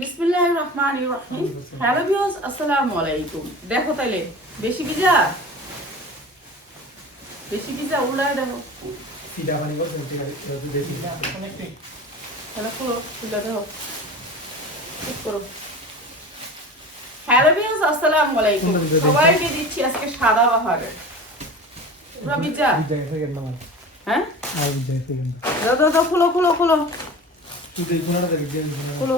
বিসমিল্লাহির রহমানির রহিম। Hello viewers, আসসালামু আলাইকুম। দেখো তাইলে বেশি ভিজা উল্টায় দেখো। সিধা পানি করতে দেখি না অনেক তাহলে খুলো, খুলে দেখো, ঠিক করো। হ্যালো ভিউয়ার্স, আসসালামু আলাইকুম। সবাইকে দিচ্ছি আজকে সাদা বাহারের পুরো ভিজা। হ্যাঁ আর বুঝাই সেকেন্ড দাও দাও দাও, খুলো খুলো খুলো তুই এই কোনাটা দেখ দিয়ে খুলো।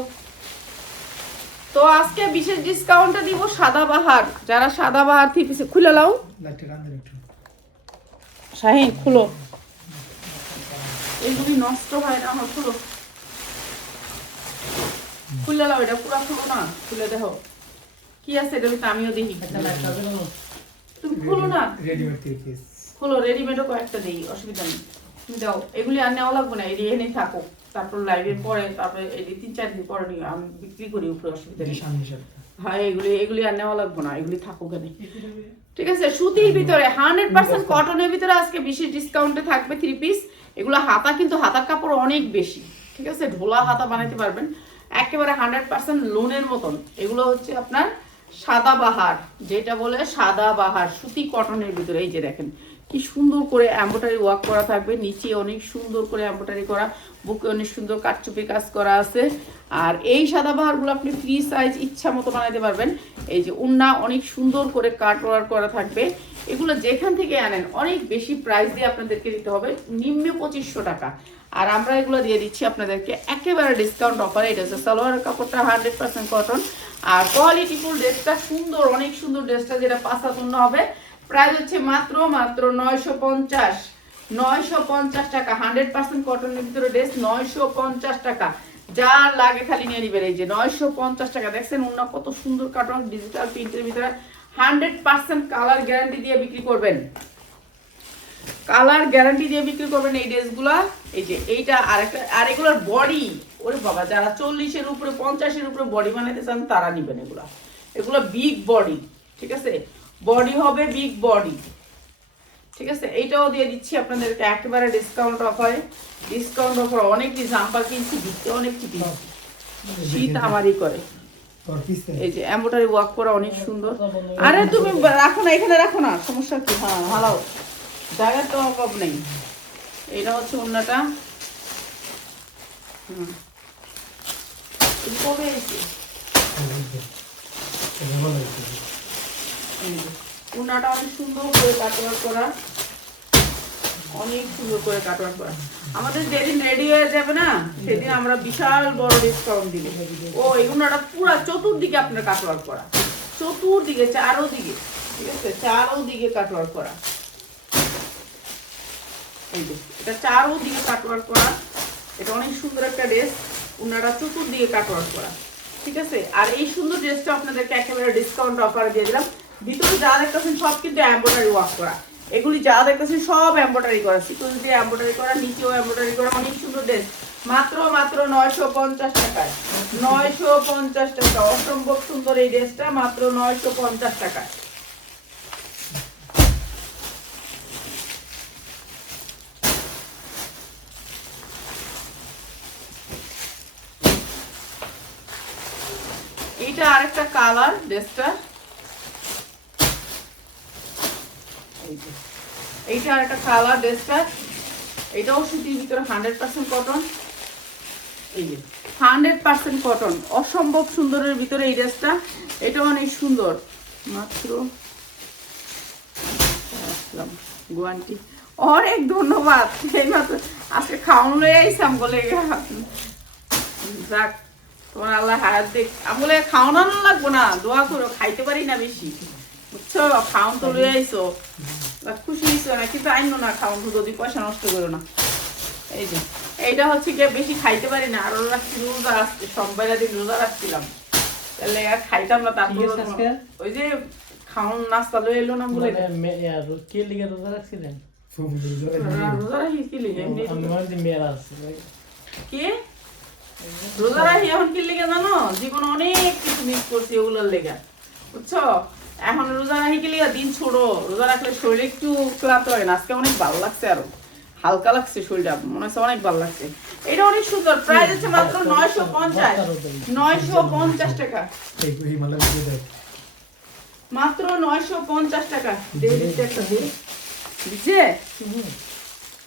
তো আজকে বিশেষ ডিসকাউন্টে দিব সাদা বাহার। যারা সাদা বাহার থিপিছে খুলে লাও। লাইটটা রান দে একটু শাহিন খুলো, এগুলি নষ্ট হয় না। আমার খুলো, খুলে লাও। এটা পুরো খুলো না, খুলে দেখো কি আছে এটা, আমিও দেখি। তুমি খুলো না, রেডিমেড পিস খুলো। রেডিমেডও কয়েকটা দেই, অসুবিধা নেই। তুমি দাও, এগুলি আর নেওয়া লাগবে না, এটি এখানেই থাকো। তারপর লাইভের পরে, তারপরে এই 3-4 দিন পরে নিও, আমি বিক্রি করি উপরে, অসুবিধা নেই। হ্যাঁ, এগুলি আর নেওয়া লাগবে না, এগুলি থাকুক এখানে। ঠিক আছে, সুতির ভিতরে 100% কটনের ভিতরে আজকে বিশেষ ডিসকাউন্টে থাকবে 3 পিস। এগুলো হাতা, কিন্তু হাতার কাপড় অনেক বেশি। ঠিক আছে, ঢোলা হাতা বানাতে পারবেন একেবারে 100% লোনের মতন। এগুলো হচ্ছে আপনার সাদা বাহার, যেটা বলে সাদা বাহার, সুতি কটনের ভিতরে। এই যে দেখেন কি সুন্দর করে এমব্রয়ডারি ওয়ার্ক করা থাকবে, নিচে অনেক সুন্দর করে এমব্রয়ডারি করা, বুকে অনেক সুন্দর কাটচুপি কাজ করা আছে। আর এই সাদা বাহারগুলো আপনি ফ্রি সাইজ ইচ্ছা মতো বানাতে পারবেন। এই যে উন্না অনেক সুন্দর করে কাট ওয়ার্ক করা থাকবে। এগুলো যেখান থেকে আনেন অনেক বেশি প্রাইস দিয়ে আপনাদেরকে দিতে হবে, নিম্ন 2500 টাকা। আর আমরা এগুলো দিয়ে দিচ্ছি আপনাদেরকে একেবারে ডিসকাউন্ট অফারে। এটা হচ্ছে সালোয়ারের কাপড়টা 100% কটন, আর কোয়ালিটিফুল ড্রেসটা সুন্দর, অনেক সুন্দর ড্রেসটা, যেটা 5 হাত উন্না হবে। প্রাইস হচ্ছে মাত্র 950 টাকা। 100% কটনের ভিতরে ড্রেস 950 টাকা। যার লাগে খালি নিয়ে নিবেন। এই যে 950 টাকা, দেখছেন উন্না কত সুন্দর কাটন, ডিজিটাল প্রিন্টের ভিতরে 100% কালার গ্যারান্টি দিয়ে বিক্রি করবেন। কালার গ্যারান্টি দিয়ে বিক্রি করবেন এই ড্রেসগুলা। এই যে এইটা আরেকটা, আর এগুলোর বডি, ওরে বাবা, যারা 40-এর উপরে 50-এর উপরে বডি বানাইতে চান তারা নিবেন এগুলা। এগুলো বিগ বডি, ঠিক আছে, বডি হবে বিগ বডি। ঠিক আছে, এইটাও দিয়ে দিচ্ছি আপনাদেরকে একেবারে ডিসকাউন্ট অফারে। ডিসকাউন্ট অফার অনেক জাম্পার কিনছি, দিতে অনেক কিছু শীত আমারই করে। এই যে এমব্রয়ডারি ওয়ার্ক করা অনেক সুন্দর। আরে তুমি রাখো না, এখানে রাখো না, সমস্যা কি? হ্যাঁ, হালাও, জায়গার তো অভাব নেই। এটা হচ্ছে ওন্নাটা। কবে এসে ওন্নাটা অনেক সুন্দর করে কাটওয়ার্ক করা, অনেক সুন্দর করে কাটওয়ার্ক করা। আমাদের যেদিন রেডি হয়ে যাবে না, সেদিন আমরা বিশাল বড় ডিসকাউন্ট দিব। ও এই ওন্নাটা পুরো চতুর্দিকে আপনার কাটওয়ার্ক করা, চতুর্দিকে, চারোদিকে। ঠিক আছে, চারোদিকে কাটওয়ার্ক করা। এই যে এটা চারোদিকে কাটওয়ার্ক করা, এটা অনেক সুন্দর একটা ড্রেস। ওনারা চতুর্দিকে কাটওয়ার্ক করা। ঠিক আছে, আর এই সুন্দর ড্রেসটা আপনাদেরকে একেবারে ডিসকাউন্ট অফারে দিয়ে দিলাম। ভিতরে যা দেখতেছেন সব কিন্তু এমব্রয়ডারি ওয়ার্ক করা। এগুলি যা দেখতেছেন সব এমব্রয়ডারি করা, সিকোয়েন্স দিয়ে এমব্রয়ডারি করা, নিচেও এমব্রয়ডারি করা, অনেক সুন্দর ড্রেস। মাত্র 950 টাকায়, 950 টাকা। অসম্ভব সুন্দর এই ড্রেসটা, মাত্র 950 টাকায়। এইটা আরেকটা কালার ড্রেসটা, এইটা আরেকটা কালার ড্রেসটা। এটাও সুতির ভিতরে 100% কটন। এই যে 100% কটন, অসম্ভব সুন্দরের ভিতরে এই ড্রেসটা। এটা অনেক সুন্দর। মাত্র গুয়ান্টি, অনেক ধন্যবাদ। এই মাত্র আজকে খাওয়ান লয়ে আইসাম বলে, যাক তোমার আল্লাহ হায়াত দেখ। আমলে খাওয়ানো লাগবো না, দোয়া করো, খাইতে পারি না বেশি, বুঝছো। খাওয়ান তো লয়ে আইসো, খুশি হইছো না, কিন্তু আইনো না খাওয়ান, যদি পয়সা নষ্ট করো না। এই যে এইটা হচ্ছে গিয়ে বেশি খাইতে পারি না, আরো রাখছি রোজা আসছে, সোমবার দিন রোজা রাখছিলাম, তাহলে আর খাইতাম না। তারপর ওই যে খাওয়ান নাস্তা লয়ে এলো না বলে কে লিগে রোজা রাখছিলেন? রোজা রাখি কি লিগে মেয়েরা আছে কে রোজা রাখি এখন কি লেগে জানো, জীবনে অনেক কিছু মিস করছি ওগুলোর লেগে, বুঝছো। এখন রোজা রাখি কি লেগে, দিন ছোড়ো। রোজা রাখলে শরীর একটু ক্লান্ত হয় না। আজকে অনেক ভালো লাগছে, আরো হালকা লাগছে শরীরটা, মনে হচ্ছে অনেক ভালো লাগছে। এটা অনেক সুন্দর, প্রাইস হচ্ছে মাত্র 950 টাকা, এই মালা দিয়ে দেখ মাত্র 950 টাকা। দিচ্ছে একটা দিচ্ছে,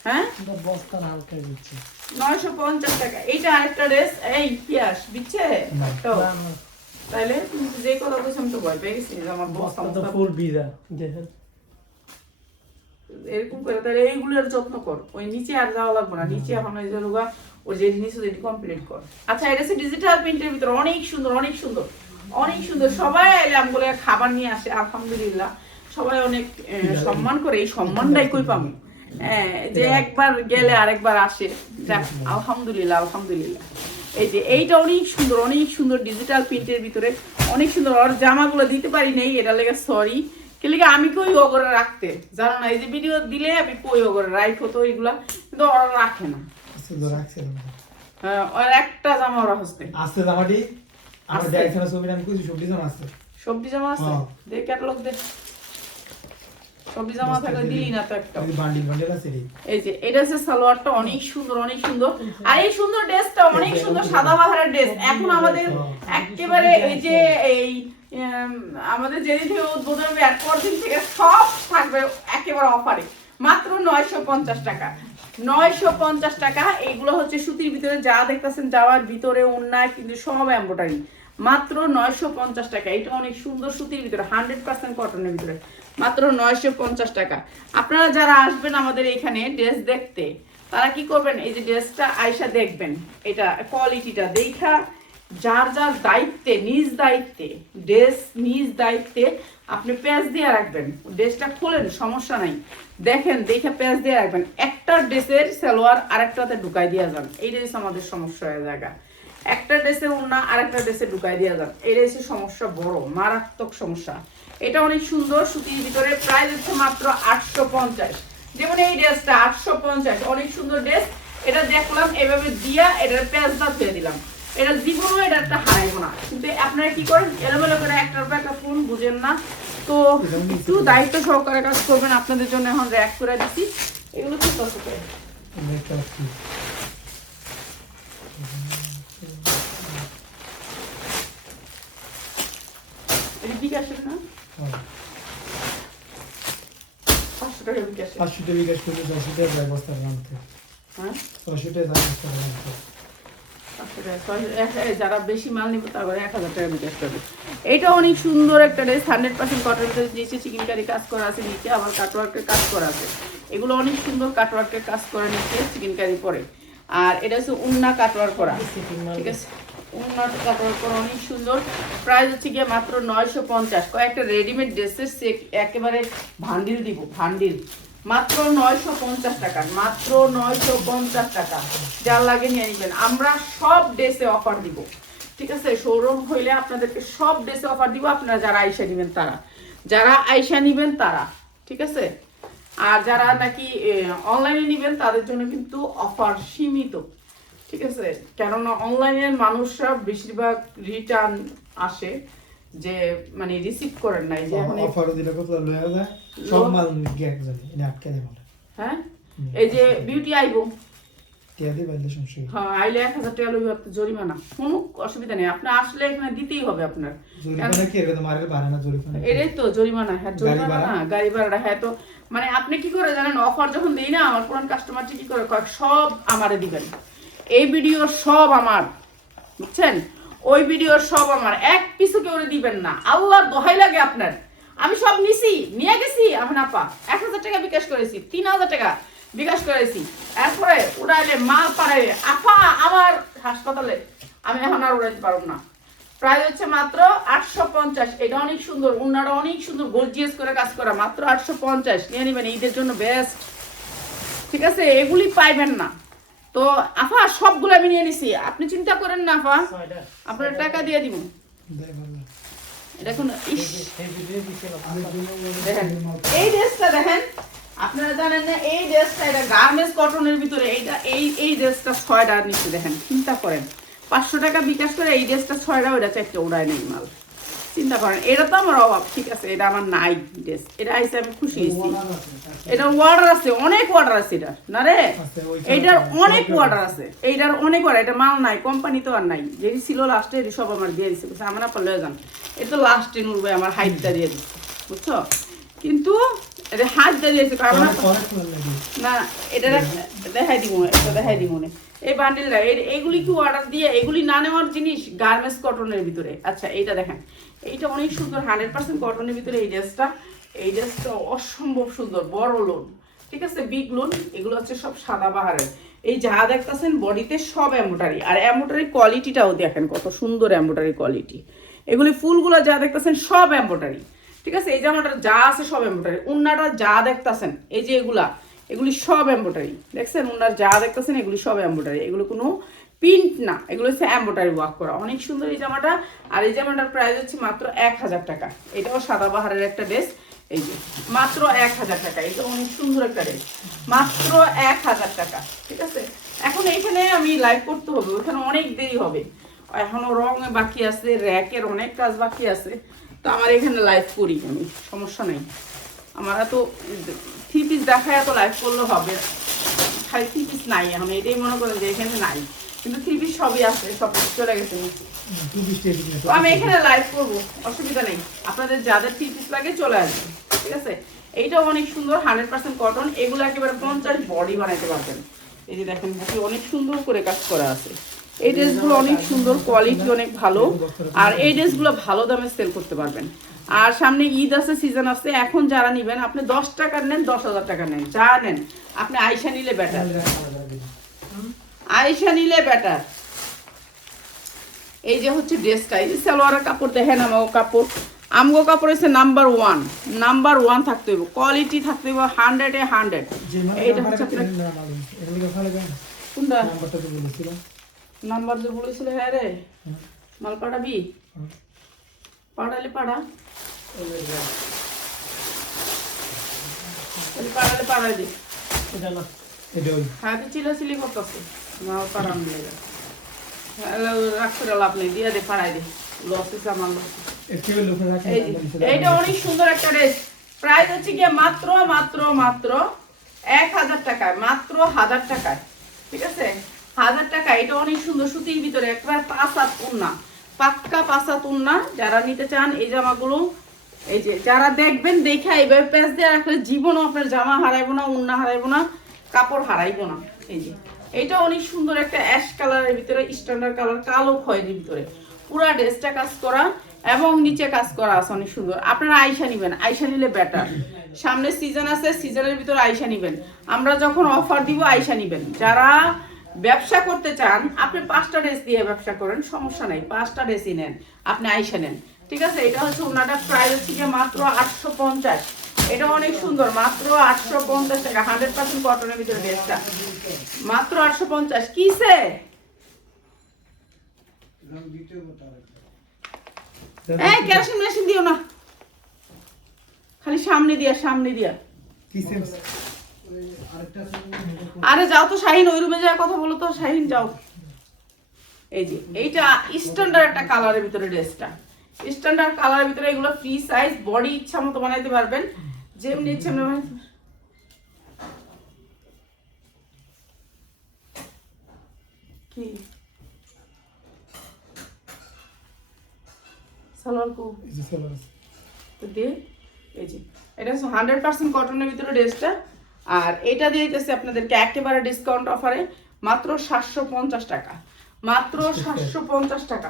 হ্যাঁ এটা বস্তার হালকা দিচ্ছে। 950 টাকা। এইটা আরেকটা ড্রেস, এই কি আস দিচ্ছে একটাও? না, না, তাইলে তুমি যে কথা বলছো আমি তো ভয় পেয়ে গেছি যে আমার বস্তা বস্তা তো ফুল ভিজা দেখেন। এরকম করে তাহলে এইগুলোর যত্ন কর, ওই নিচে আর যাওয়া লাগবে না, নিচে এখন ওই যে লোগা ওই যে জিনিস যেটি কমপ্লিট কর। আচ্ছা এটা হচ্ছে ডিজিটাল প্রিন্টের ভিতরে অনেক সুন্দর, অনেক সুন্দর, অনেক সুন্দর। সবাই এলে আমগুলো খাবার নিয়ে আসে, আলহামদুলিল্লাহ সবাই অনেক সম্মান করে। এই সম্মানটাই কই পাবো? যে একবার গেলে আরেকবার আসে, যাক আলহামদুলিল্লাহ, আলহামদুলিল্লাহ। এই যে এইটা অনেক সুন্দর, অনেক সুন্দর ডিজিটাল প্রিন্টের ভিতরে অনেক সুন্দর। ওর জামাগুলো দিতে পারি নাই, এটা লেগে সরি। কে লিগে আমি কই ওগরে রাখতে জানো না, এই যে ভিডিও দিলে আমি কই ওগরে রাইখো তো এইগুলা, কিন্তু ওরা রাখে না। সুন্দর রাখছে ওর একটা জামা ওরা হচ্ছে আস্তে জামাটি আমার আছে। দেখছ না ছবি আমি কইছি সবজি জামা আছে সবজি জামা আছে, হ্যাঁ। দে ক্যাটালগ দে। সবজি জামা থাকলে দিলি না তো একটা। এই বান্ডিল বান্ডিল আছে রে এই যে এটা হচ্ছে সালোয়ারটা অনেক সুন্দর, অনেক সুন্দর। আর এই সুন্দর ড্রেসটা অনেক সুন্দর, সাদা বাহারের ড্রেস। এখন আমাদের একেবারে এই যে এই আমাদের যেদিন থেকে উদ্বোধন হবে এরপর দিন থেকে সব থাকবে একেবারে অফারে, মাত্র 950 টাকা। 950 টাকা। এইগুলো হচ্ছে সুতির ভিতরে যা দেখতেছেন, যাওয়ার ভিতরে ওন্নায় কিন্তু সব এমব্রয়ডারি, মাত্র 950 টাকা। এটা অনেক সুন্দর সুতির ভিতরে, 100% কটনের ভিতরে, মাত্র 950 টাকা। আপনারা যারা আসবেন আমাদের এখানে ড্রেস দেখতে, তারা কি করবেন, এই যে ড্রেসটা আয়সা দেখবেন, এটা কোয়ালিটিটা দেখা যার যার দায়িত্বে, নিজ দায়িত্বে ড্রেস নিজ দায়িত্বে আপনি প্যাচ দিয়ে রাখবেন। ড্রেসটা খোলেন, সমস্যা নাই, দেখেন দেখে প্যাচ দিয়ে রাখবেন। একটা ড্রেসের সালোয়ার আরেকটাতে ঢুকাই দিয়ে যান, এই ড্রেস আমাদের সমস্যা হয়ে জায়গা। একটা ড্রেসের ওড়না আরেকটা ড্রেসে ঢুকাই দিয়ে যান, এই ড্রেসের সমস্যা বড়, মারাত্মক সমস্যা। এটা অনেক সুন্দর সুতির ভিতরে, প্রাইস হচ্ছে মাত্র 850। যেমন এই ড্রেসটা 850, অনেক সুন্দর ড্রেস। এটা দেখলাম এভাবে দিয়া এটার প্যাচটা ধুয়ে দিলাম, এটা দিব না, এটা একটা হারাইবো না। কিন্তু আপনারা কি করেন, এলোমেলো করে একটার পর একটা ফোন বুঝেন না, তো একটু দায়িত্ব সহকারে কাজ করবেন। আপনাদের জন্য এখন র্যাক করে দিচ্ছি, এগুলো কি করতে পারে। দেখতে পাচ্ছি এটা বিকাশের না, 500 টাকা বিকাশ। 500 টাকা বিকাশ করলে 600 টাকা যায় বস্তার দাম থেকে হ্যাঁ 600 টাকা যায় বস্তার দাম থেকে। 500 টাকা। যারা বেশি মাল নিবে তারপরে 1000 টাকা বিকাশ করবে। এটা অনেক সুন্দর একটা ড্রেস, 100% কটনের ভিতরে, নিচে চিকেনকারি কাজ করা আছে, নিচে আবার কাটওয়ার্কের কাজ করা আছে। এগুলো অনেক সুন্দর কাটওয়ার্কের কাজ করা, নিচে চিকেনকারি পরে। আর এটা হচ্ছে উন্না কাটওয়ার্ক করা, ঠিক আছে, উন্না কাটওয়ার্ক করা অনেক সুন্দর। প্রাইস হচ্ছে গিয়ে মাত্র 950। কয়েকটা রেডিমেড ড্রেসের সে একেবারে ভান্ডিল দিব, ভান্ডিল, মাত্র 950 টাকা, মাত্র 950 টাকা। যার লাগে নিয়ে নেবেন। আমরা সব ড্রেসে অফার দিব, ঠিক আছে, শোরুম হইলে আপনাদেরকে সব ড্রেসে অফার দিব। আপনারা যারা আইসা নেবেন তারা, যারা আইসা নেবেন তারা, ঠিক আছে। আর যারা নাকি অনলাইনে নেবেন তাদের জন্য কিন্তু অফার সীমিত, ঠিক আছে। কেননা অনলাইনের মানুষরা বেশিরভাগ রিটার্ন আসে, যে মানে রিসিভ করেন নাই, যে এখন অফার দিলে কত লয়া যায় সব মাল গিয়ে একজনে এনে আটকে দেয় মাল। হ্যাঁ এই যে বিউটি আইবো, টিয়া দি বাইলে সমস্যা হ্যাঁ আইলে 1000 টাকা লইবে জরিমানা, কোনো অসুবিধা নেই। আপনি আসলে এখানে দিতেই হবে আপনার। জরিমানা কি এর মারের বাড়ে না জরিমানা এটাই তো জরিমানা, হ্যাঁ জরিমানা না, গাড়ি ভাড়াটা। হ্যাঁ তো মানে আপনি কি করে জানেন, অফার যখন দেই না, আমার পুরান কাস্টমারটি কি করে কয় সব আমারে দিবেন, এই ভিডিও সব আমার, বুঝছেন, ওই ভিডিও সব আমার, এক পিছু কেউ দিবেন না, আল্লাহর দোহাই লাগে আপনার। আমি সব নিছি, নিয়ে গেছি, আমি না পা 1000 টাকা বিকাশ করেছি, 3000 টাকা বিকাশ করেছি, এরপরে উড়াইলে মাল পাড়াইলে আফা আমার হাসপাতালে, আমি এখন আর উড়াইতে পারব না। প্রাইস হচ্ছে মাত্র 850। এটা অনেক সুন্দর, উন্নাটা অনেক সুন্দর গর্জিয়াস করে কাজ করা, মাত্র 850 নিয়ে নেবেন, ঈদের জন্য বেস্ট, ঠিক আছে। এগুলি পাইবেন না তো আফা, সবগুলো আমি নিয়ে নিছি, আপনি চিন্তা করেন না আফা, আপনার টাকা দিয়ে দিব। দেখুন দেখেন এই ড্রেসটা, দেখেন আপনারা জানেন না এই ড্রেসটা, এটা গার্মেন্টস কটনের ভিতরে, এইটা এই ড্রেসটা 6টা নিচ্ছে, দেখেন চিন্তা করেন, 500 টাকা বিকাশ করে এই ড্রেসটা 6টা, ওইটা 4টা উড়ায় নেই মাল, চিন্তা করেন, এটা তো আমার অভাব, ঠিক আছে, এটা আমার নাই ড্রেস, এটা আইসে আমি খুশি হয়েছি। এটা ওয়ার্ডার আছে, অনেক ওয়ার্ডার আছে এটা, না রে এইটার অনেক ওয়ার্ডার আছে, এইটার অনেক ওয়ার্ডার, এটা মাল নাই, কোম্পানি তো আর নাই, যেটি ছিল লাস্টে এটি সব আমার দিয়ে দিচ্ছে, বলছে আমার আপনার লয়ে যান, এটা তো লাস্টে নুরবে আমার হাইটটা দিয়ে দিচ্ছে, বুঝছো, কিন্তু এটা হাতটা দিয়েছে কারণ না এটা দেখাই দিব, এটা দেখাই দিব না এই বান্ডিলটা, এইগুলি কি অর্ডার দিয়ে, এগুলি না নেওয়ার জিনিস, গার্মেন্টস কটনের ভিতরে। আচ্ছা এইটা দেখেন, এইটা অনেক সুন্দর 100% কটনের ভিতরে, এই ড্রেসটা অসম্ভব সুন্দর, বড় লোন, ঠিক আছে, বিগ লোন, এগুলো হচ্ছে সব সাদা বাহারের, এই যা দেখতেছেন বডিতে সব এমব্রয়ডারি, আর এমব্রয়ডারি কোয়ালিটিটাও দেখেন কত সুন্দর এমব্রয়ডারি কোয়ালিটি, এগুলি ফুলগুলো যা দেখতেছেন সব এমব্রয়ডারি, ঠিক আছে, এই জামাটা যা আছে সব এমব্রয়ডারি, উন্নাটা যা দেখতেছেন এই যে এগুলি সব এমব্রয়ডারি, দেখছেন উন্নার যা দেখতেছেন এগুলি সব এমব্রয়ডারি, এগুলো কোনো প্রিন্ট না, এগুলো হচ্ছে এমব্রয়ডারি ওয়ার্ক করা, অনেক সুন্দর এই জামাটা। আর এই জামাটার প্রাইস হচ্ছে মাত্র 1000 টাকা, এটাও সাদাবাহারের একটা ড্রেস, এই যে মাত্র 1000 টাকা, এটা অনেক সুন্দর একটা ড্রেস, মাত্র 1000 টাকা, ঠিক আছে। এখন এইখানে আমি লাইভ করতে হবে, ওখানে অনেক দেরি হবে, এখনো রং বাকি আছে, র্যাকের অনেক কাজ বাকি আছে, তো আমার এখানে লাইভ করি আমি, সমস্যা নেই, আমার তো 3 পিস দেখায় এত লাইভ করলে হবে, খালি 3 পিস নাই এখন, এটাই মনে করেন যে এখানে নাই, কিন্তু 3 পিস সবই আছে, সব চলে গেছে নিচে, তো আমি এখানে লাইভ করবো, অসুবিধা নেই, আপনাদের যাদের 3 পিস লাগে চলে আসবে, ঠিক আছে। এইটাও অনেক সুন্দর 100% কটন, এগুলো একেবারে 50 বডি বানাইতে পারবেন, এই যে দেখেন বুকে অনেক সুন্দর করে কাজ করা আছে, এই ড্রেসগুলো অনেক সুন্দর, কোয়ালিটি অনেক ভালো, আর এই ড্রেসগুলো ভালো দামে সেল করতে পারবেন। আর সামনে ঈদ আছে, সিজন আছে, এখন যারা নেবেন আপনি 10 টাকার নেন, 10,000 টাকা নেন, যা নেন আপনি আয়শা নিলে বেটার, আয়শা নিলে বেটার। এই যে হচ্ছে ড্রেসটা, এই যে সালোয়ারের কাপড় দেখেন, আমগো কাপড় হচ্ছে নাম্বার ওয়ান থাকতে হইব, কোয়ালিটি থাকতে হইব 100-এ 100। এইটা হচ্ছে কোনটা নাম্বার যে বলেছিল, হ্যাঁ রে মাল পাঠাবি, পাঠালে পাঠাই দি, হ্যাঁ চিলাচিলি করতেছে মাল পাঠান লেগে, রাখতে লাভ নেই, দিয়ে দে, পাঠাই দে, লস হচ্ছে আমার লস। এইটা অনেক সুন্দর একটা ড্রেস, প্রাইস হচ্ছে গিয়ে মাত্র 1000 টাকায়, মাত্র 1000 টাকায়, ঠিক আছে, 1000 টাকা। এটা অনেক সুন্দর সুতির ভিতরে, একবার 5 হাত উন্না, পাক্কা 5 হাত উন্না, যারা নিতে চান এই জামাগুলো, এই যে যারা দেখবেন দেখে এইভাবে প্যাচ দিয়ে রাখলে জীবনও আপনার জামা হারাইবো না, উন্না হারাইবো না, কাপড় হারাইবো না। এই যে এটা অনেক সুন্দর একটা অ্যাশ কালারের ভিতরে, স্ট্যান্ডার্ড কালার, কালো খয়েরির ভিতরে, পুরা ড্রেসটা কাজ করা এবং নিচে কাজ করা আছে, অনেক সুন্দর। আপনারা আয়শা নিবেন, আয়শা নিলে বেটার, সামনে সিজন আছে, সিজনের ভিতরে আয়শা নিবেন, আমরা যখন অফার দিব আয়শা নিবেন। যারা ব্যবসা করতে চান আপনি 5টা ড্রেস দিয়ে ব্যবসা করেন, সমস্যা নাই, 5টা ড্রেসই নেন, আপনি আয়শা নেন, ঠিক আছে। এটা হচ্ছে ওনাটা প্রাইস হচ্ছে গিয়ে মাত্র 850, এটা অনেক সুন্দর, মাত্র 850 টাকা, 100% কটনের ভিতরে ড্রেসটা, মাত্র 850। কিসে কেরোসিন মেশিন দিও না, খালি সামনে দিয়া আরে যাও তো শাহিন, ওই রুমে যাওয়ার কথা বলো তো, শাহিন যাও। এই যে এইটা স্ট্যান্ডার্ড একটা কালারের ভিতরে ড্রেসটা, স্ট্যান্ডার্ড কালারের ভিতরে, এগুলো ফ্রি সাইজ, বডি ইচ্ছা মতো বানাইতে পারবেন, যেমনি ইচ্ছা কি সালোয়ার কো তো দে। এই যে এটা 100% কটনের ভিতরে ড্রেসটা, আর এটা দিয়ে দিতেছি আপনাদেরকে একেবারে ডিসকাউন্ট অফারে মাত্র 750 টাকা, মাত্র 750 টাকা,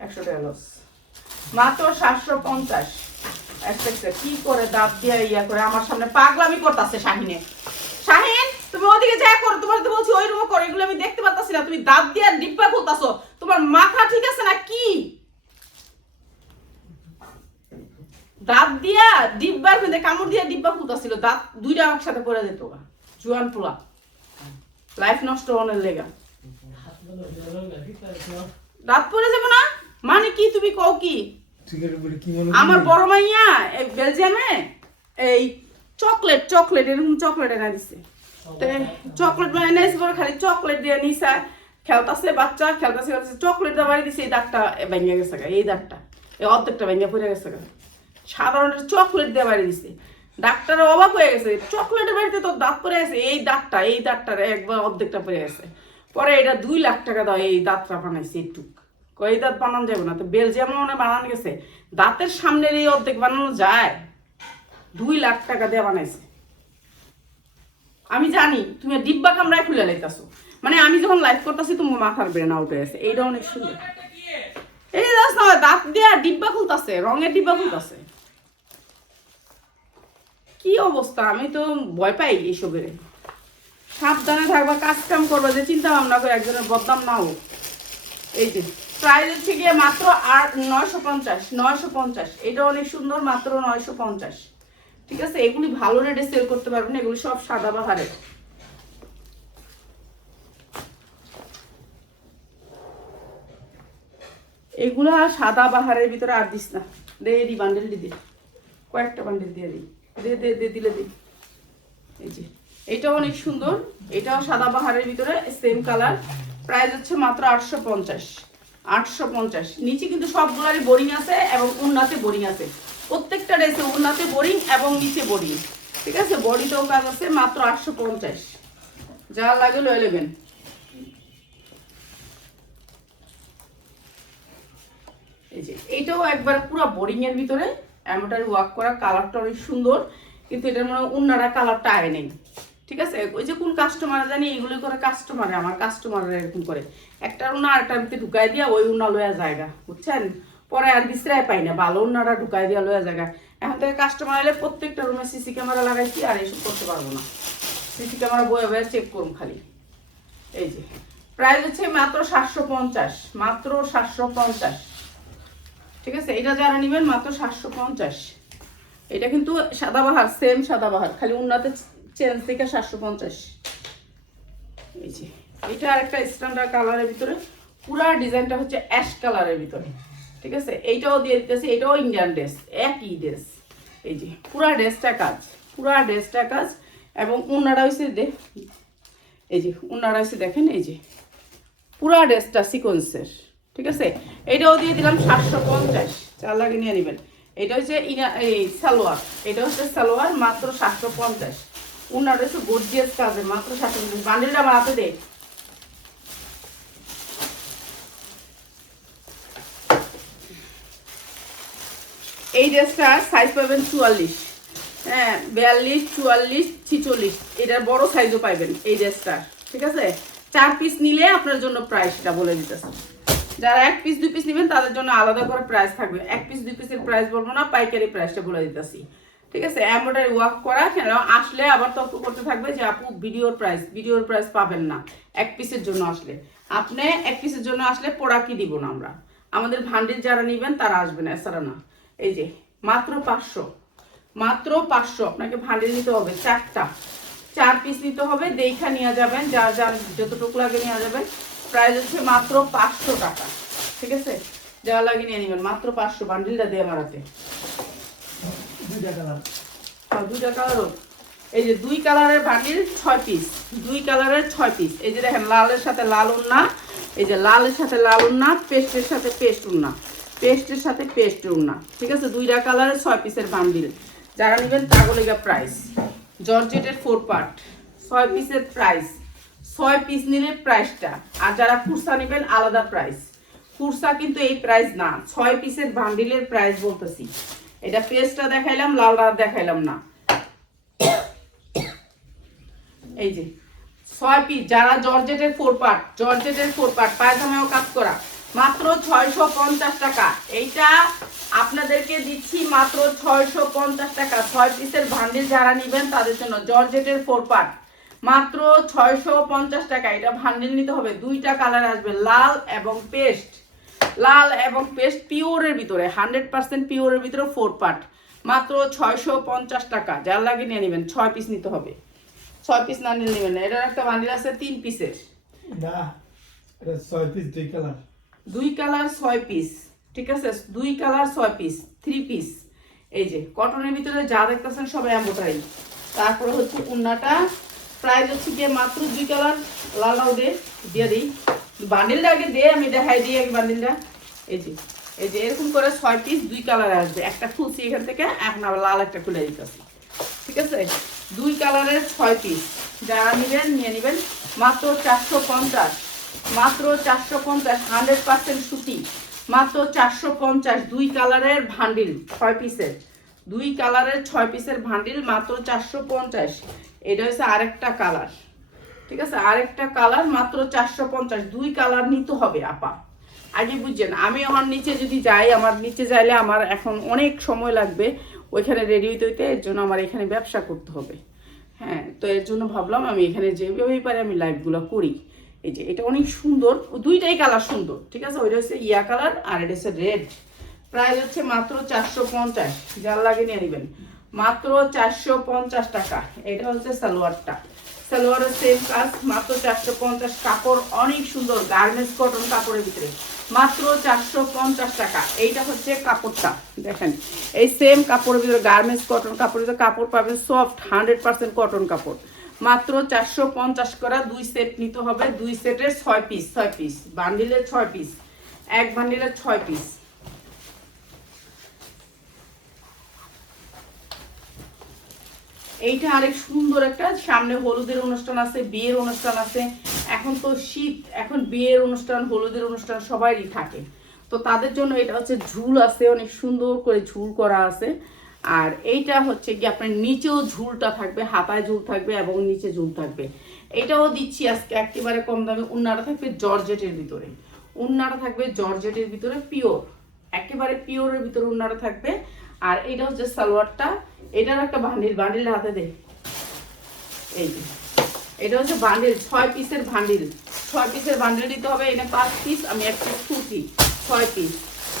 100 টাকা লস, মাত্র 750। কি করে দাঁত দিয়ে ইয়া করে আমার সামনে পাগলামি করতেছে শাহিনে, শাহিন তুমি ওদিকে যা করো, তোমার তো বলছি ওই রুমে করো, এগুলো আমি দেখতে পারতাছি না, তুমি দাঁত দিয়ে ডিব্বা খুলতাছো, তোমার মাথা ঠিক আছে না কি? দাঁত দিয়া ডিব্বার মধ্যে কামড় দিয়া ডিব্বা খুলতাছিল, দাঁত দুইটা একসাথে পড়ে যেত, জুয়ান পোলা, লাইফ নষ্ট হওয়ার লেগা দাঁত পড়ে যাবো না মানে কি? তুমি কও কি? আমার বড় মাইয়া বেলজিয়ামে এই চকলেট এরকম চকলেট এনে দিছে, চকলেট এনে দিছে, পরে খালি চকলেট দিয়ে নিসা খেলতাছে, বাচ্চা খেলতাছে, চকলেট দিয়ে বাড়ি দিছে, এই দাগটা ভেঙে গেছে, এই দাগটা এই অর্ধেকটা ভেঙে পড়ে গেছে সাধারণ চকলেট দিয়ে বাড়ি দিছে ডাক্তার অবাক হয়ে গেছে চকলেটের বাড়িতে তো দাঁত পড়ে গেছে এই দাঁতটার একবার অর্ধেকটা পড়ে গেছে পরে এটা 2 লাখ টাকা দাও এই দাঁতটা বানাইছে একটুক এই দাঁত বানানো যাবে না তো বেলজিয়াম মনে বানানো গেছে দাঁতের সামনের এই অর্ধেক বানানো যায় 2 লাখ টাকা দিয়ে বানাইছে আমি জানি তুমি ডিব্বা কামড়ায় খুলে লাইতাছো মানে আমি যখন লাইভ করতেছি তোমার মাথার ব্রেন আউট হয়ে গেছে এইটা অনেক সুন্দর এই দাঁত দিয়ে ডিব্বা খুলতাছে রঙের ডিব্বা খুলতাছে কি অবস্থা আমি তো ভয় পাই এইসবের সাবধানে থাকবা কাজ কাম করবা যে চিন্তা ভাবনা করে একজনের বদনাম না হোক এই যে প্রাইস হচ্ছে গিয়ে মাত্র 950 এটা অনেক সুন্দর মাত্র 950 ঠিক আছে এগুলি ভালো রেটে সেল করতে পারবেন এগুলি সব সাদাবাহারের এগুলা সাদাবাহারের ভিতরে আর দিস না দি বান্ডেল দি কয়েকটা বান্ডেল দিয়ে দিই দিলে দিই এই যে এটাও অনেক সুন্দর এটাও সাদাবাহারের ভিতরে সেম কালার প্রাইস হচ্ছে মাত্র 850 নিচে কিন্তু সবগুলারই বোরিং আছে এবং উন্নাতে বোরিং আছে প্রত্যেকটা ড্রেসে উন্নাতে বোরিং এবং নিচে বোরিং ঠিক আছে বডিতেও কাজ আছে মাত্র 850 যা লাগে লয়ে নেবেন এই যে এটাও একবার পুরো বোরিং এর ভিতরে এমব্রয়ডারি ওয়ার্ক করা কালারটা অনেক সুন্দর কিন্তু এটার মনে উন্নারা কালারটা আয় নেই ঠিক আছে ওই যে কোন কাস্টমার জানি এগুলো করে কাস্টমারে আমার কাস্টমাররা এরকম করে একটা উন্না আরেকটার ভিতরে ঢুকাই দিয়া ওই উন্না লয়া জায়গা বুঝছেন পরে আর বিশ্রায় পাই না ভালো উন্নাটা ঢুকাই দিয়া লয়া জায়গা এখন থেকে কাস্টমার এলে প্রত্যেকটা রুমে সিসি ক্যামেরা লাগাইছি আর এসব করতে পারবো না সিসি ক্যামেরা বয়ে বয়ে চেক করুন খালি এই যে প্রাইস হচ্ছে মাত্র 750 মাত্র 750 ঠিক আছে এটা যারা নেবেন মাত্র 750 এটা কিন্তু সাদাবাহার সেম সাদাবাহার খালি উন্নাতে চেঞ্জ থেকে 750 এই যে এটা আরেকটা স্ট্যান্ডার্ড কালারের ভিতরে পুরা ডিজাইনটা হচ্ছে অ্যাশ কালারের ভিতরে ঠিক আছে এইটাও দিয়ে দিতেছি এটাও ইন্ডিয়ান ড্রেস একই ড্রেস এই যে পুরা ড্রেসটা কাজ এবং উন্নাটা হয়েছে এই যে উন্নাটা হয়েছে দেখেন এই যে পুরা ড্রেসটা সিকোয়েন্সের ঠিক আছে এইটাও দিয়ে দিলাম 750 চার লাগে নিয়ে নেবেন এটা হচ্ছে এই সালোয়ার এটা হচ্ছে সালোয়ার মাত্র 750 উন্নাটা হচ্ছে গর্জিয়াস কাজে মাত্র 750 বান্ডেলটা আমার হাতে দে এই ড্রেসটা সাইজ পাবেন 44 হ্যাঁ 42 44 46 এটার বড় সাইজও পাইবেন এই ড্রেসটা ঠিক আছে 4 পিস নিলে আপনার জন্য প্রাইসটা বলে দিতেছি যারা 1 পিস 2 পিস নেবেন তাদের জন্য আলাদা করে প্রাইস থাকবে 1 পিস 2 পিসের প্রাইস বলবো না পাইকারি প্রাইসটা বলে দিতেছি ঠিক আছে এমব্রয়ডারি ওয়ার্ক করা কেন আসলে আবার তর্ক করতে থাকবে যে আপু ভিডিওর প্রাইস পাবেন না 1 পিসের জন্য আসলে আপনি 1 পিসের জন্য আসলে পোড়া কি দিব না আমরা আমাদের ভান্ডিল যারা নেবেন তারা আসবেন এছাড়া না এই যে মাত্র 500 আপনাকে ভান্ডিল নিতে হবে 4 পিস নিতে হবে দেখা নিয়ে যাবেন যার যতটুকু লাগে নিয়ে যাবেন প্রাইস হচ্ছে মাত্র 500 টাকা ঠিক আছে যা লাগে নিয়ে নেবেন মাত্র 500 বান্ডিলটা দিয়ে আমার হাতে দুইটা কালারও এই যে 2 কালারের বান্ডিল 6 পিস 2 কালারের 6 পিস এই যে দেখেন লালের সাথে লাল উন্না এই যে লালের সাথে লাল উন্না পেস্টের সাথে পেস্ট উন্না ঠিক আছে 2টা কালারের 6 পিসের বান্ডিল যারা নেবেন তাগলিগা প্রাইস জর্জেটের 4 পার্ট 6 পিসের প্রাইস 6 পিস নিলে প্রাইসটা আর যারা কুরসা নেবেন আলাদা প্রাইস কুরসা কিন্তু এই প্রাইস না 6 পিসের বান্ডিলের প্রাইস বলতেছি এটা পেস্টটা দেখাইলাম লালটা দেখাইলাম না এই যে 6 পিস যারা জর্জেটের 4 পার্ট পায়জামাও কাজ করা মাত্র 650 টাকা এইটা আপনাদেরকে দিচ্ছি মাত্র 650 টাকা 6 পিসের বান্ডিল যারা নেবেন তাদের জন্য জর্জেটের 4 পার্ট মাত্র 650 টাকা এটা বান্ডিল নিতে হবে 2টা কালার আসবে লাল এবং পেস্ট পিওরের ভিতরে 100% পিওরের ভিতরে 4 পার্ট মাত্র 650 টাকা যার লাগে নিয়ে নেবেন 6 পিস নিতে হবে 6 পিস না নিলে নেবেন না এটার একটা বান্ডিল আছে 3 পিসের না এটা 6 পিস 2 কালার 6 পিস ঠিক আছে 2 কালার 6 পিস 3 পিস এই যে কটনের ভিতরে যা দেখতেছেন সব এমব্রয়ডারি তারপরে হচ্ছে উন্নাটা প্রাইস হচ্ছে কি মাত্র 2 কালার লালটাও দিয়ে দিই বান্ডিলটা আগে দে আমি দেখাই দিই আগে বান্ডিলটা এই যে এই যে এরকম করে 6 পিস 2 কালার আসবে, একটা খুলছি এখান থেকে, এখন আবার লাল একটা খুলে দিতেছি, ঠিক আছে? 2 কালারের 6 পিস, যারা নেবেন নিয়ে নেবেন মাত্র 450, মাত্র 450, 100% সুতি, মাত্র 450, 2 কালারের ভান্ডিল 6 পিসের, 2 কালারের 6 পিসের ভান্ডিল মাত্র 450। এটা হচ্ছে আরেকটা কালার, ঠিক আছে? আরেকটা কালার মাত্র 450, 2 কালার নিতে হবে আপা, আগে বুঝছেন। আমি আমার নিচে যদি যাই, আমার নিচে যাইলে আমার এখন অনেক সময় লাগবে ওইখানে রেডি হইতে হইতে, এর জন্য আমার এখানে ব্যবসা করতে হবে। হ্যাঁ, তো এর জন্য ভাবলাম আমি এখানে যেভাবেই পারি আমি লাইভগুলো করি। এই যে এটা অনেক সুন্দর, দুইটাই কালার সুন্দর, ঠিক আছে? ওইটা হচ্ছে ইয়া কালার আর এটা হচ্ছে রেড। প্রাইস হচ্ছে মাত্র 450, যার লাগে নিয়ে নেবেন মাত্র 450 টাকা। এটা হচ্ছে সালোয়ারটা, সালোয়ারের সেম কাজ, মাত্র 450। কাপড় অনেক সুন্দর, গার্মেন্টস কটন কাপড়ের ভিতরে, মাত্র 450 টাকা। এইটা হচ্ছে কাপড়টা দেখেন, এই সেম কাপড়ের ভিতরে গার্মেন্টস কটন কাপড়ের ভিতরে কাপড় পাবেন সফট 100% কটন কাপড়, মাত্র 450 করে। 2 সেট নিতে হবে, 2 সেটের 6 পিস, 6 পিস বান্ডিলের 6 পিস, এক বান্ডিলের 6 পিস। এইটা আরেক সুন্দর একটা, সামনে হলুদের অনুষ্ঠান আছে, বিয়ের অনুষ্ঠান আছে, এখন তো শীত, এখন বিয়ের অনুষ্ঠান হলুদের অনুষ্ঠান সবারই থাকে, তো তাদের জন্য এটা হচ্ছে ঝুল আছে, অনেক সুন্দর করে ঝুল করা আছে। আর এইটা হচ্ছে কি আপনার নিচেও ঝুলটা থাকবে, হাতায় ঝুল থাকবে এবং নিচে ঝুল থাকবে। এটাও দিচ্ছি আজকে একেবারে কম দামে। উন্নাটা থাকবে জর্জেটের ভিতরে, উন্নাটা থাকবে জর্জেটের ভিতরে পিওর, একেবারে পিওরের ভিতরে উন্নাটা থাকবে। আর এটা হচ্ছে সালোয়ারটা, এটার একটা বান্ডিল, বান্ডিল হাতে দে, এই যে এটা হচ্ছে বান্ডিল, 6 পিসের বান্ডিল, 6 পিসের বান্ডিল দিতে হবে। এনে 5 পিস, আমি এক পিস খুলছি, 6 পিস,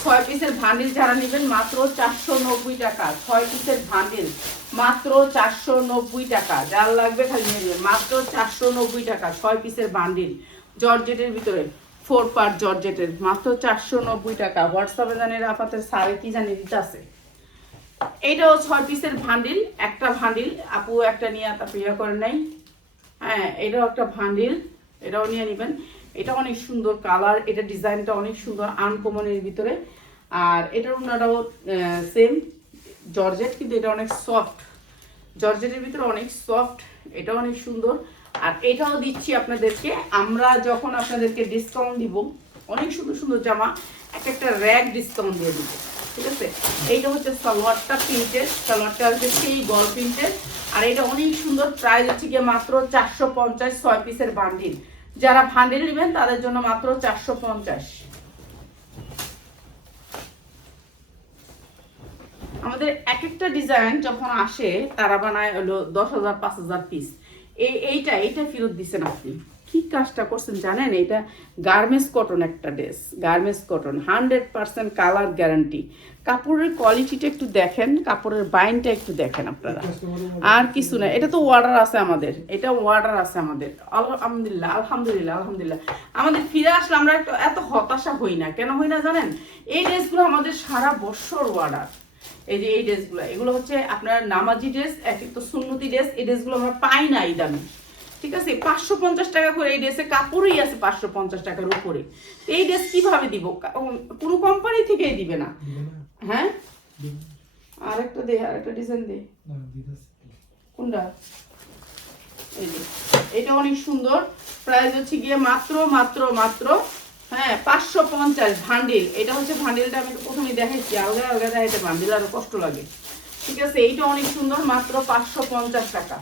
6 পিসের বান্ডিল যারা নেবেন মাত্র 490 টাকা, 6 পিসের বান্ডিল মাত্র 490 টাকা, যার লাগবে খালি নিয়ে নেবেন মাত্র 490 টাকা, 6 পিসের বান্ডিল জর্জেটের ভিতরে, 4 পার্ট জর্জেটের, মাত্র 490 টাকা। হোয়াটসঅ্যাপে জানি রাফাতের সারে কি জানি দিতে আছে। এইটাও 6 পিসের ভান্ডিল, একটা ভান্ডিল আপু একটা নিয়ে তারপর ইয়ে করে নাই। হ্যাঁ, এটাও একটা ভান্ডিল, এটাও নিয়ে নেবেন। এটা অনেক সুন্দর কালার, এটা ডিজাইনটা অনেক সুন্দর আনকমনের ভিতরে। আর এটার ওনাটাও সেম জর্জেট, কিন্তু এটা অনেক সফট, জর্জেটের ভিতরে অনেক সফট, এটা অনেক সুন্দর। আর এটাও দিচ্ছি আপনাদেরকে আমরা, যখন আপনাদেরকে ডিসকাউন্ট দিব, অনেক সুন্দর সুন্দর জামা একটা র্যাক ডিসকাউন্ট দিয়ে দিব, ঠিক আছে? এইটা হচ্ছে সালোয়ারটা প্রিন্টেড, সালোয়ারটা হচ্ছে সেই গল প্রিন্টেড। আর এটা অনেক সুন্দর, প্রাইস হচ্ছে গিয়ে মাত্র 450, 6 পিসের বান্ডিল, যারা বান্ডিল নেবেন তাদের জন্য মাত্র 450। আমাদের এক একটা ডিজাইন যখন আসে তারা বানায় হলো 10,000 5,000 পিস। এইটা ফেরত দিচ্ছেন আপনি, কি কাজটা করছেন জানেন? এটা গার্মেন্টস কটন একটা dress, garments cotton 100% colour guarantee. কাপড়ের কোয়ালিটিটা একটু দেখেন, কাপড়ের বাইনটা একটু দেখেন আপনারা, আর কিছু না। এটা তো অর্ডার আছে আমাদের, এটা অর্ডার আছে আমাদের, আলহামদুলিল্লাহ আলহামদুলিল্লাহ আলহামদুলিল্লাহ। আমাদের ফিরে আসলে আমরা এত হতাশা হই না, কেন হই না জানেন? এই ড্রেসগুলো আমাদের সারা বছর অর্ডার। এই যে এই ড্রেসগুলো, এগুলো হচ্ছে আপনার নামাজি ড্রেস, এক তো সুন্নতি ড্রেস, এই ড্রেসগুলো আমরা পাই না এই দামে, ঠিক আছে? 550 টাকা করে এই ড্রেসে, কাপড়ই আছে 550 টাকার উপরে। এই ড্রেস কিভাবে দিব? কোনো কোম্পানি থেকেই দিবে না। হ্যাঁ, আরেকটা দে, আরেকটা ডিজাইন দে, কোনটা? এই যে এটা অনেক সুন্দর, প্রাইস হচ্ছে গিয়ে মাত্র মাত্র মাত্র হ্যাঁ 550 ভান্ডিল। এটা হচ্ছে ভান্ডিলটা, আমি তো প্রথমেই দেখাইছি, আলগা আলগা দেখাইতে ভান্ডিল আরো কষ্ট লাগে, ঠিক আছে? এইটা অনেক সুন্দর, মাত্র 550 টাকা,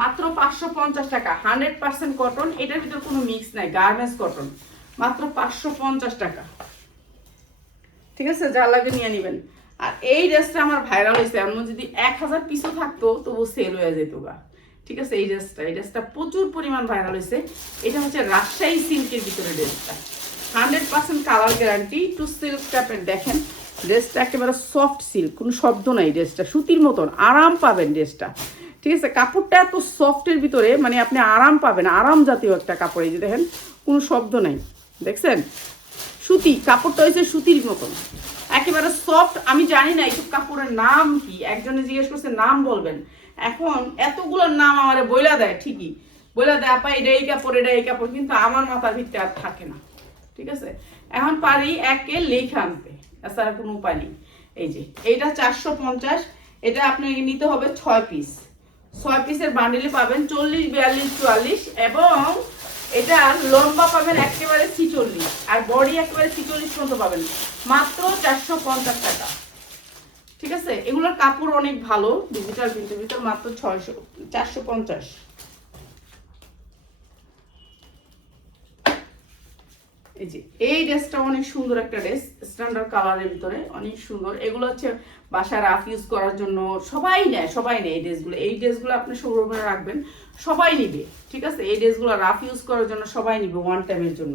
মাত্র 550 টাকা, 100% কটন, এটার ভিতর কোনো মিক্স নাই, গার্মেন্টস কটন, মাত্র 550 টাকা, ঠিক আছে? যা লাগে নিয়ে নেবেন। আর এই ড্রেসটা আমার ভাইরাল হয়েছে, এমন যদি 1000 পিসও থাকতো তবু সেল হয়ে যেত গা, ঠিক আছে? এই ড্রেসটা প্রচুর পরিমাণ ভাইরাল হয়েছে। এটা হচ্ছে রাজশাহী সিল্কের ভিতরে ড্রেসটা, 100% কালার গ্যারান্টি, টু সিল্ক টাইপের। দেখেন ড্রেসটা একেবারে সফট সিল্ক, কোনো শব্দ নাই, ড্রেসটা সুতির মতন আরাম পাবেন ড্রেসটা, ঠিক আছে? কাপড়টা এত সফটের ভিতরে, মানে আপনি আরাম পাবেন, আরাম জাতীয় একটা কাপড়। এই যে দেখেন কোনো শব্দ নাই, দেখছেন? সুতি কাপড়টা হয়েছে সুতির মতন, একেবারে সফট। আমি জানি না এইসব কাপড়ের নাম কি, একজনে জিজ্ঞেস করছে নাম বলবেন। এখন এতগুলোর নাম আমারে বইলা দেয়, ঠিকই বইলা দেয় আপা এটা এই কাপড়, এটা এই কাপড়, কিন্তু আমার মাথার ভিতরে আর থাকে না, ঠিক আছে, এখন পারি একে লেখা আনতে, এছাড়া কোনো উপায় নেই। এই যে এইটা 450, এটা আপনাকে নিতে হবে 6 পিস। 6 পিসের বান্ডিলে পাবেন 40, 42, 44 এবং এটা লম্বা পাবেন একেবারে 46 আর বডি একেবারে 46 পর্যন্ত পাবেন মাত্র 450 টাকা। ঠিক আছে, এগুলোর কাপড় অনেক ভালো, ডিজিটাল প্রিন্টের ভিতর মাত্র 450। এই যে এই ড্রেসটা অনেক সুন্দর একটা ড্রেস, স্ট্যান্ডার্ড কালারের ভিতরে অনেক সুন্দর। এগুলো হচ্ছে বাসায় রাফ ইউজ করার জন্য সবাই নেয়, সবাই নেয় এই ড্রেসগুলো। এই ড্রেসগুলো আপনি শোরুমে রাখবেন, সবাই নিবে। ঠিক আছে, এই ড্রেসগুলো রাফ ইউজ করার জন্য সবাই নিবে, ওয়ান টাইমের জন্য।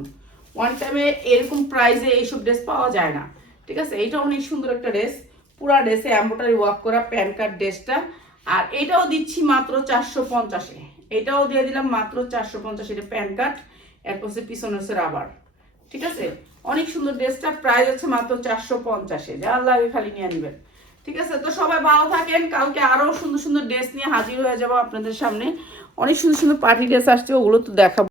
ওয়ান টাইমে এরকম প্রাইসে এইসব ড্রেস পাওয়া যায় না। ঠিক আছে, এইটা অনেক সুন্দর একটা ড্রেস, পুরা ড্রেসে এমব্রয়ডারি ওয়ার্ক করা প্যান কার্ড ড্রেসটা। আর এটাও দিচ্ছি মাত্র 450-এ, এটাও দিয়ে দিলাম মাত্র 450। এটা প্যান কার্ড, এরপর পিছনে হচ্ছে রাবার। ঠিক আছে, অনেক সুন্দর ড্রেসটা, প্রাইস হচ্ছে মাত্র 450-এ, যা লাগে খালি নিয়ে নেবেন। ঠিক আছে, তো সবাই ভালো থাকেন, কালকে আরো সুন্দর সুন্দর ড্রেস নিয়ে হাজির হয়ে যাবো আপনাদের সামনে। অনেক সুন্দর সুন্দর পার্টি ড্রেস আসছে, ওগুলো তো দেখাবো।